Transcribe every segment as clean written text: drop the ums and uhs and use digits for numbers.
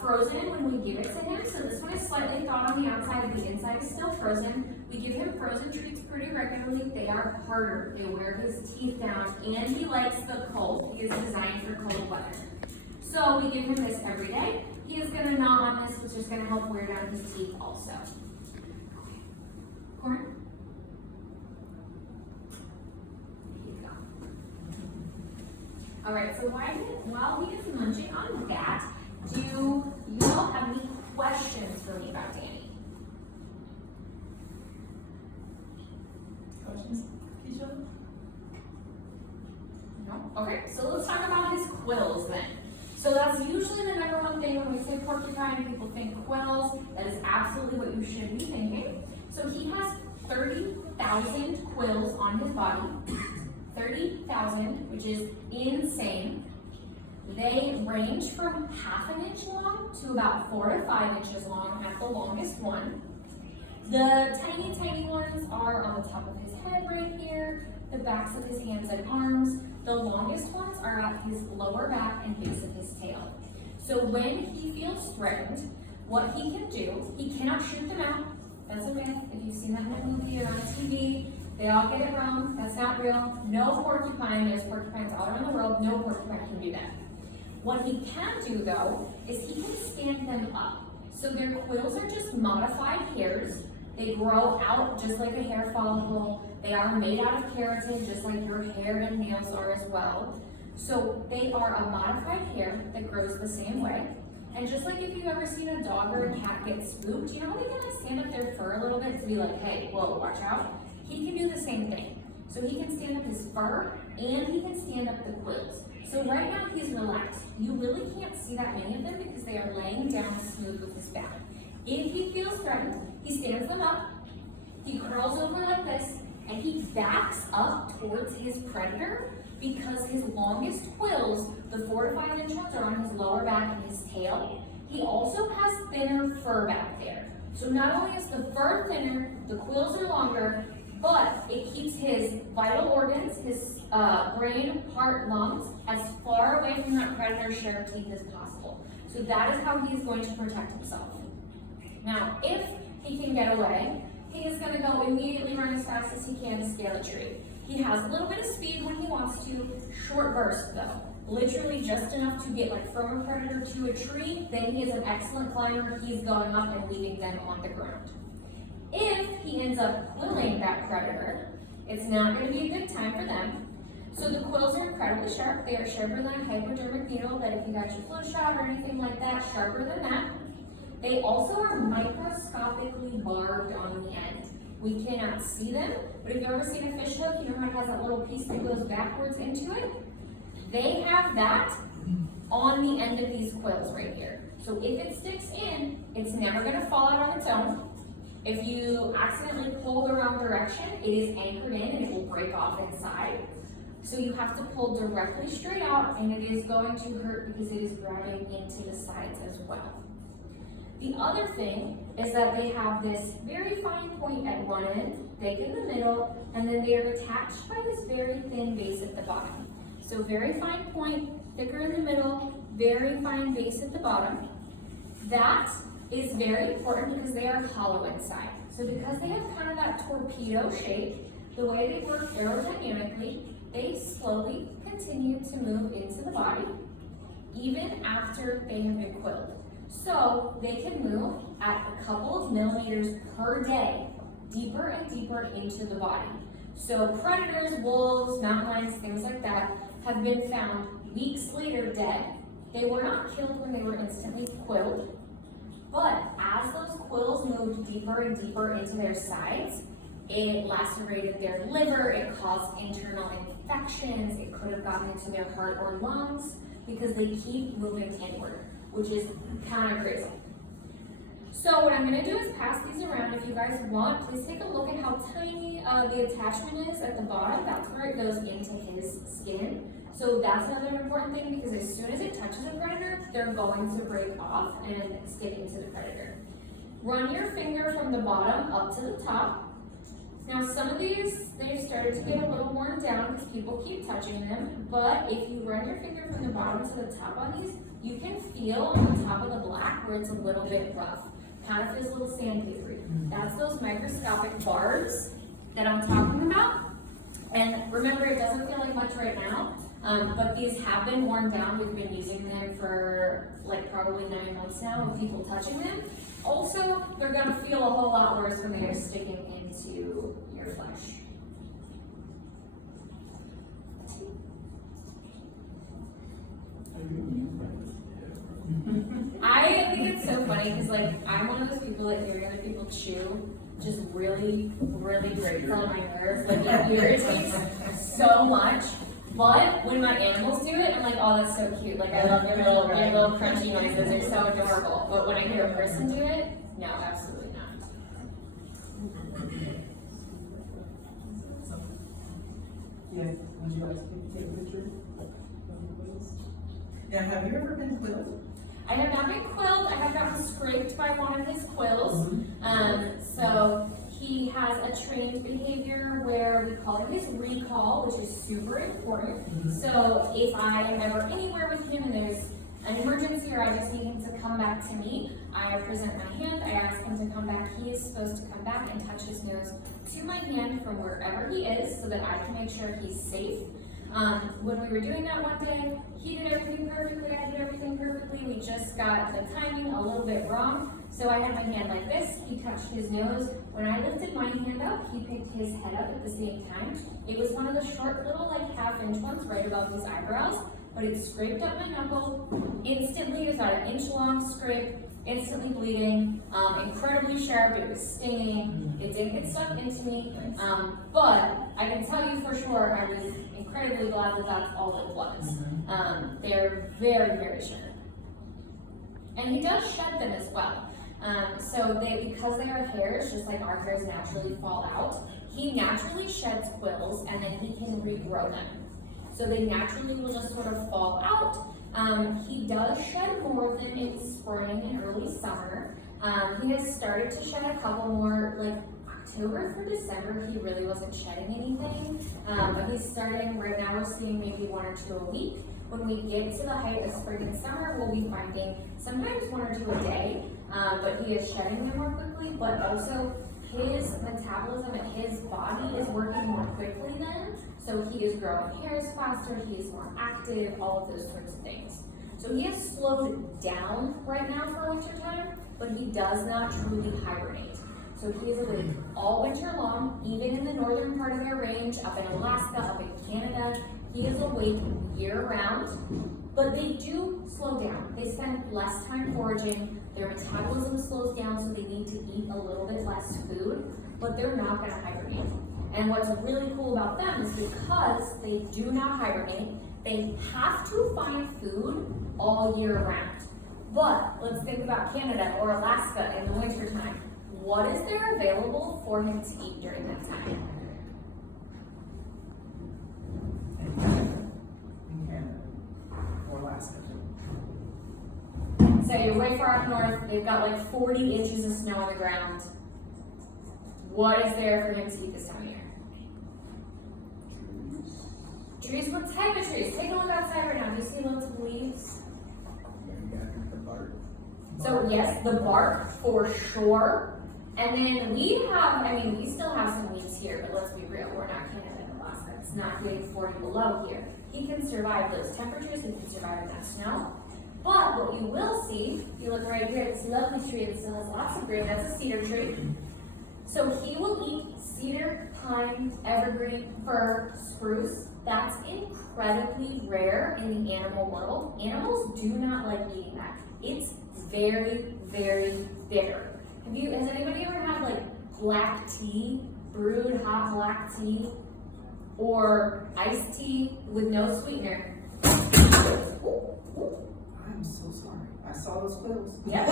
Frozen when we give it to him. So this one is slightly thawed on the outside, the inside is still frozen. We give him frozen treats pretty regularly. They are harder. They wear his teeth down, and he likes the cold. He is designed for cold weather. So we give him this every day. He is going to gnaw on this, which is going to help wear down his teeth also. Corn? Here you go. All right, so while he is munching on that, do you all have any questions for me about Danny? Questions, Keisha? No? Okay, so let's talk about his quills then. So that's usually the number one thing when we say porcupine, people think quills. That is absolutely what you should be thinking. So he has 30,000 quills on his body. 30,000, which is insane. They range from ½ an inch long to about 4 to 5 inches long at the longest one. The tiny, tiny ones are on the top of his head right here, the backs of his hands and arms. The longest ones are at his lower back and base of his tail. So when he feels threatened, what he can do, he cannot shoot them out. That's a myth. If you've seen that in a movie or on TV, they all get it wrong. That's not real. No porcupine, there's porcupines all around the world, no porcupine can do that. What he can do though, is he can stand them up. So their quills are just modified hairs. They grow out just like a hair follicle. They are made out of keratin, just like your hair and nails are as well. So they are a modified hair that grows the same way. And just like if you've ever seen a dog or a cat get spooked, you know how they can like stand up their fur a little bit to be like, hey, whoa, watch out? He can do the same thing. So he can stand up his fur and he can stand up the quills. So right now he's relaxed. You really can't see that many of them because they are laying down smooth with his back. If he feels threatened, he stands them up, he curls over like this, and he backs up towards his predator because his longest quills, the 4 to 5 inch ones, are on his lower back and his tail. He also has thinner fur back there. So not only is the fur thinner, the quills are longer, but it keeps his vital organs, his brain, heart, lungs, as far away from that predator's sharp teeth as possible. So that is how he is going to protect himself. Now, if he can get away, he is going to go immediately run as fast as he can to scale a tree. He has a little bit of speed when he wants to, short burst though. Literally just enough to get like from a predator to a tree, then he is an excellent climber. He's going up and leaving them on the ground. If he ends up quilling that predator, it's not going to be a good time for them. So the quills are incredibly sharp. They are sharper than a hypodermic needle, that if you got your flu shot or anything like that, sharper than that. They also are microscopically barbed on the end. We cannot see them, but if you've ever seen a fish hook, you know how it has that little piece that goes backwards into it? They have that on the end of these quills right here. So if it sticks in, it's never going to fall out on its own. If you accidentally pull the wrong direction, it is anchored in and it will break off inside. So you have to pull directly straight out, and it is going to hurt because it is grabbing into the sides as well. The other thing is that they have this very fine point at one end, thick in the middle, and then they are attached by this very thin base at the bottom. So very fine point, thicker in the middle, very fine base at the bottom. That is very important because they are hollow inside. So because they have kind of that torpedo shape, the way they work aerodynamically, they slowly continue to move into the body, even after they have been quilled. So they can move at a couple of millimeters per day, deeper and deeper into the body. So predators, wolves, mountain lions, things like that, have been found weeks later dead. They were not killed when they were instantly quilled, but as those quills moved deeper and deeper into their sides, it lacerated their liver, it caused internal infections, it could have gotten into their heart or lungs because they keep moving inward, which is kind of crazy. So what I'm going to do is pass these around. If you guys want, please take a look at how tiny the attachment is at the bottom. That's where it goes into his skin. So that's another important thing because as soon as it touches a predator, they're going to break off and stick into the predator. Run your finger from the bottom up to the top. Now some of these, they've started to get a little worn down because people keep touching them, but if you run your finger from the bottom to the top on these, you can feel on the top of the black where it's a little bit rough. Kind of feels a little sandpapery. That's those microscopic barbs that I'm talking about. And remember, it doesn't feel like much right now, but these have been worn down. We've been using them for like probably 9 months now of people touching them. Also, they're gonna feel a whole lot worse when they are sticking into your flesh. I think it's so funny because like I'm one of those people that hearing other people chew just really, really grates on my nerves. Like it irritates so much. But when my animals do it, I'm like, oh, that's so cute. Like I love their little crunchy noises. They're so adorable. But when I hear a person do it, no, absolutely not. Yes, would you like to take a picture? Now, have you ever been quilled? I have not been quilled. I have gotten scraped by one of his quills. So he has a trained behavior where we call it his recall, which is super important. So if I am ever anywhere with him and there's an emergency or I just need him to come back to me, I present my hand, I ask him to come back. He is supposed to come back and touch his nose to my hand from wherever he is so that I can make sure he's safe. When we were doing that one day, he did everything perfectly, I did everything perfectly. We just got the timing a little bit wrong. So I had my hand like this, he touched his nose. When I lifted my hand up, he picked his head up at the same time. It was one of the short little like half-inch ones right above his eyebrows, but it scraped up my knuckle instantly. It was about an inch long scrape, instantly bleeding, incredibly sharp, it was stinging. It didn't get stuck into me, but I can tell you for sure I was incredibly glad that that's all it was. They're very, very sharp. And he does shed them as well. So because they are hairs, just like our hairs naturally fall out, he naturally sheds quills and then he can regrow them. So they naturally will just sort of fall out. He does shed more than in spring and early summer. He has started to shed a couple more, like October through December, he really wasn't shedding anything. But he's starting, right now we're seeing maybe 1 or 2 a week. When we get to the height of spring and summer, we'll be finding sometimes 1 or 2 a day. But he is shedding them more quickly, but also his metabolism and his body is working more quickly then. So he is growing hairs faster, he is more active, all of those sorts of things. So he has slowed down right now for winter time, but he does not truly hibernate. So he is awake all winter long, even in the northern part of their range, up in Alaska, up in Canada. He is awake year round, but they do slow down. They spend less time foraging, their metabolism slows down, so they need to eat a little bit less food, but they're not gonna hibernate. And what's really cool about them is because they do not hibernate, they have to find food all year round. But let's think about Canada or Alaska in the wintertime. What is there available for him to eat during that time? In Canada or Alaska. So you're way far up north, they've got like 40 inches of snow on the ground. What is there for him to eat this time of year? Trees, what type of trees? Take a look outside right now. Do you see lots of leaves? So yes, the bark for sure. And then we have, we still have some leaves here, but let's be real, we're not Canada and Alaska. It's not getting 40 below here. He can survive those temperatures, he can survive in that snow. But what you will see, if you look right here, this lovely tree that still has lots of green, that's a cedar tree. So he will eat cedar, pine, evergreen, fir, spruce. That's incredibly rare in the animal world. Animals do not like eating that. It's very, very bitter. Has anybody ever had like black tea, brewed hot black tea, or iced tea with no sweetener? I'm so sorry. I saw those quills. Yeah.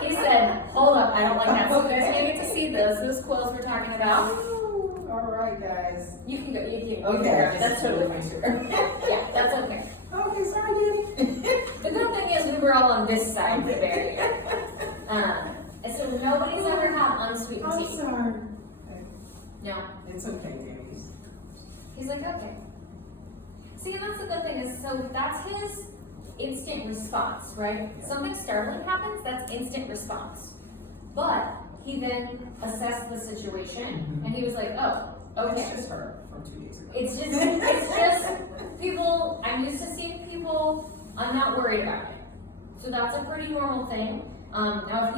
He said, hold up, I don't like that. So you guys may get to see those quills we're talking about. Ooh, all right, guys. You can go, you can Okay, that's totally fine. Yeah, that's okay. Okay, sorry, Daddy. The good thing is we were all on this side of the barrier. So nobody's ever had unsweetened I'm tea. sorry. No. It's okay, Daddy. He's like, okay. See, and that's the good thing is, so that's his instant response, right? Something startling happens, that's instant response. But he then assessed the situation and he was like, oh, okay. It's just her from 2 days ago. It's just people, I'm used to seeing people, I'm not worried about it. So that's a pretty normal thing. Now if